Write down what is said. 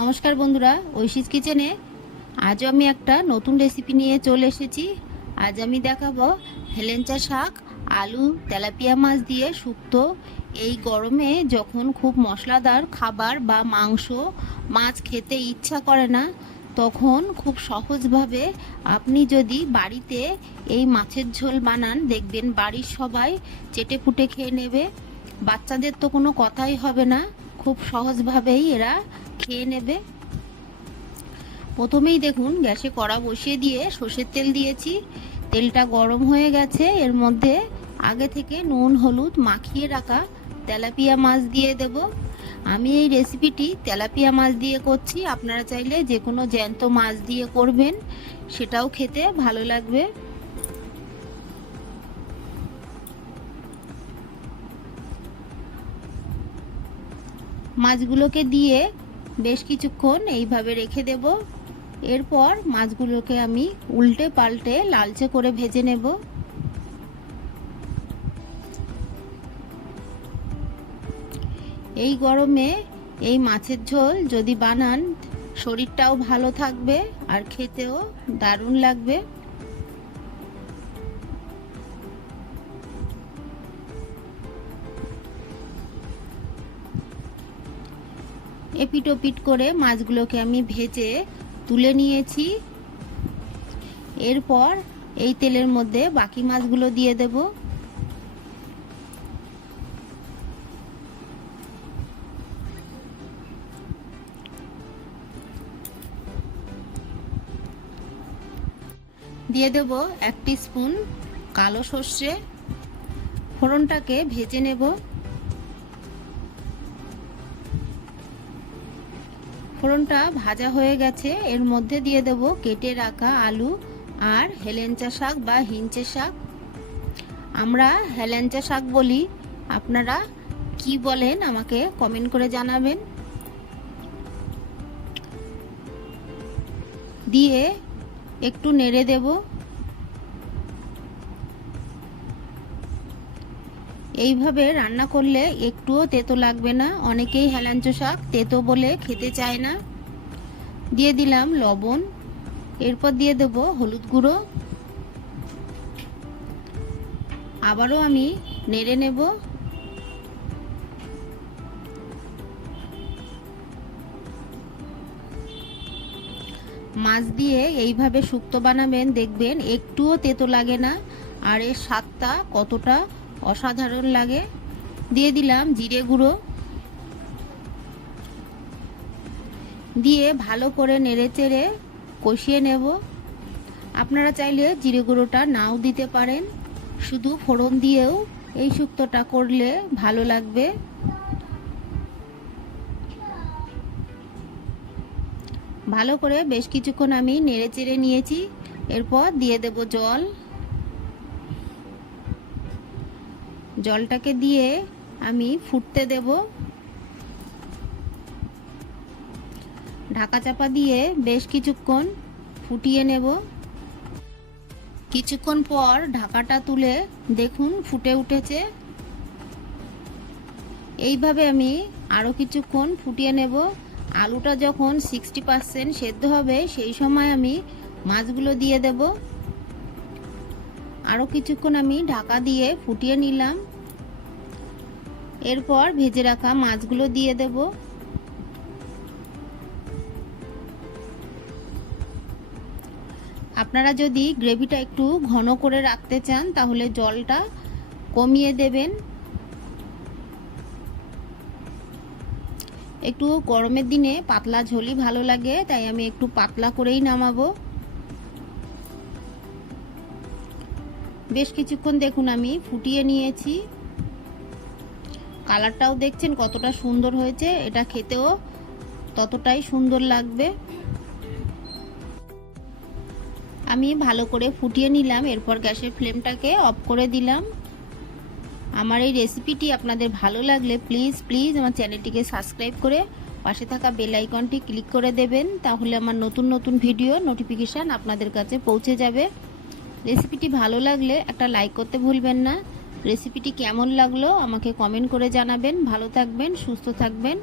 নমস্কার বন্ধুরা ঐশিস কিচেনে। আজও আমি একটা নতুন রেসিপি নিয়ে চলে এসেছি। আজ আমি দেখাবো হেলেঞ্চা শাক, আলু, তেলাপিয়া মাছ দিয়ে শুক্তো। এই গরমে যখন খুব মশলাদার খাবার বা মাংস, মাছ খেতে ইচ্ছা করে না, তখন খুব সহজভাবে আপনি যদি বাড়িতে এই মাছের ঝোল বানান, দেখবেন বাড়ির সবাই চেটে ফুটে খেয়ে নেবে। বাচ্চাদের তো কোনো কথাই হবে না। খুব সহজভাবেই এরা খেয়ে নেবে। প্রথমেই দেখুন গ্যাসে কড়া বসিয়ে দিয়ে সর্ষের তেল দিয়েছি। তেলটা গরম হয়ে গেছে। এর মধ্যে আগে থেকে নুন, হলুদ মাখিয়ে রাখা তেলাপিয়া মাছ দিয়ে দেব। আমি এই রেসিপিটি তেলাপিয়া মাছ দিয়ে করছি। আপনারা চাইলে যে কোনো জ্যান্ত মাছ দিয়ে করবেন। সেটাও খেতে ভালো লাগবে। মাছগুলোকে দিয়ে বেশ কিছুক্ষণ এইভাবে রেখে দেব। এরপর মাছগুলোকে আমি উল্টে পাল্টে লালচে করে ভেজে নেব। এই গরমে এই মাছের ঝোল যদি বানান, শরীরটাও ভালো থাকবে আর খেতেও দারুণ লাগবে। এপিট ওপিট করে মাছগুলোকে আমি ভেজে তুলে নিয়েছি। এরপর এই তেলের মধ্যে বাকি মাছগুলো দিয়ে দেব। দিয়ে দেব এক স্পুন কালো সর্ষে। ফোড়নটাকে ভেজে নেব। ফোড়নটা ভাজা হয়ে গেছে। এর মধ্যে দিয়ে দেব কেটে রাখা আলু আর হেলেঞ্চা শাক বা হিঞ্চে শাক। আমরা হেলেঞ্চা শাক বলি। আপনারা কি বলেন আমাকে কমেন্ট করে জানাবেন। দিয়ে একটু নেড়ে দেব। এইভাবে রান্না করলে একটুও তেতো লাগবে না। অনেকেই হেলাঞ্চ শাক তেতো বলে খেতে চায় না। দিয়ে দিলাম লবণ। এরপর দিয়ে দেব হলুদ গুঁড়ো। আবারও আমি নেড়ে নেব। মাছ দিয়ে এইভাবে শুক্তো বানাবেন, দেখবেন একটুও তেতো লাগে না। আর এর স্বাদটা কতটা অসাধারণ লাগে। দিয়ে দিলাম জিরে গুঁড়ো। দিয়ে ভালো করে নেড়ে চেড়ে কষিয়ে নেব। আপনারা চাইলে জিরে গুঁড়োটা নাও দিতে পারেন। শুধু ফোড়ন দিয়েও এই শুক্তোটা করলে ভালো লাগবে। ভালো করে বেশ কিছুক্ষণ আমি নেড়ে চেড়ে নিয়েছি। এরপর দিয়ে দেব জল। জলটাকে দিয়ে আমি ফুটতে দেব। ঢাকা চাপা দিয়ে বেশ কিছুক্ষণ ফুটিয়ে নেব। কিছুক্ষণ পর ঢাকাটা তুলে দেখুন ফুটে উঠেছে। এইভাবে আমি আরও কিছুক্ষণ ফুটিয়ে নেব। আলুটা যখন সিক্সটি পার্সেন্ট সেদ্ধ হবে, সেই সময় আমি মাছগুলো দিয়ে দেব। আরও কিছুক্ষণ আমি ঢাকা দিয়ে ফুটিয়ে নিলাম। এরপর ভেজে রাখা মাছগুলো দিয়ে দেব। আপনারা যদি গ্রেভিটা একটু ঘন করে রাখতে চান, তাহলে জলটা কমিয়ে দেবেন। একটু গরমের দিনে পাতলা ঝোলই ভালো লাগে, তাই আমি একটু পাতলা করেই নামাবো। বেশ কিছুক্ষণ দেখুন আমি ফুটিয়ে নিয়েছি। কালারটাও দেখছেন কতটা সুন্দর হয়েছে, এটা খেতেও ততটাই সুন্দর লাগবে। আমি ভালো করে ফুটিয়ে নিলাম, এরপর গ্যাসের ফ্লেমটাকে অফ করে দিলাম। আমার এই রেসিপিটি আপনাদের ভালো লাগলে প্লিজ প্লিজ আমার চ্যানেলটিকে সাবস্ক্রাইব করে পাশে থাকা বেল আইকনটি ক্লিক করে দেবেন, তাহলে আমার নতুন নতুন ভিডিও নোটিফিকেশান আপনাদের কাছে পৌঁছে যাবে। রেসিপিটি ভালো লাগলে একটা লাইক করতে ভুলবেন না। রেসিপিটি কেমন লাগল আমাকে কমেন্ট করে জানাবেন। ভালো থাকবেন সুস্থ থাকবেন।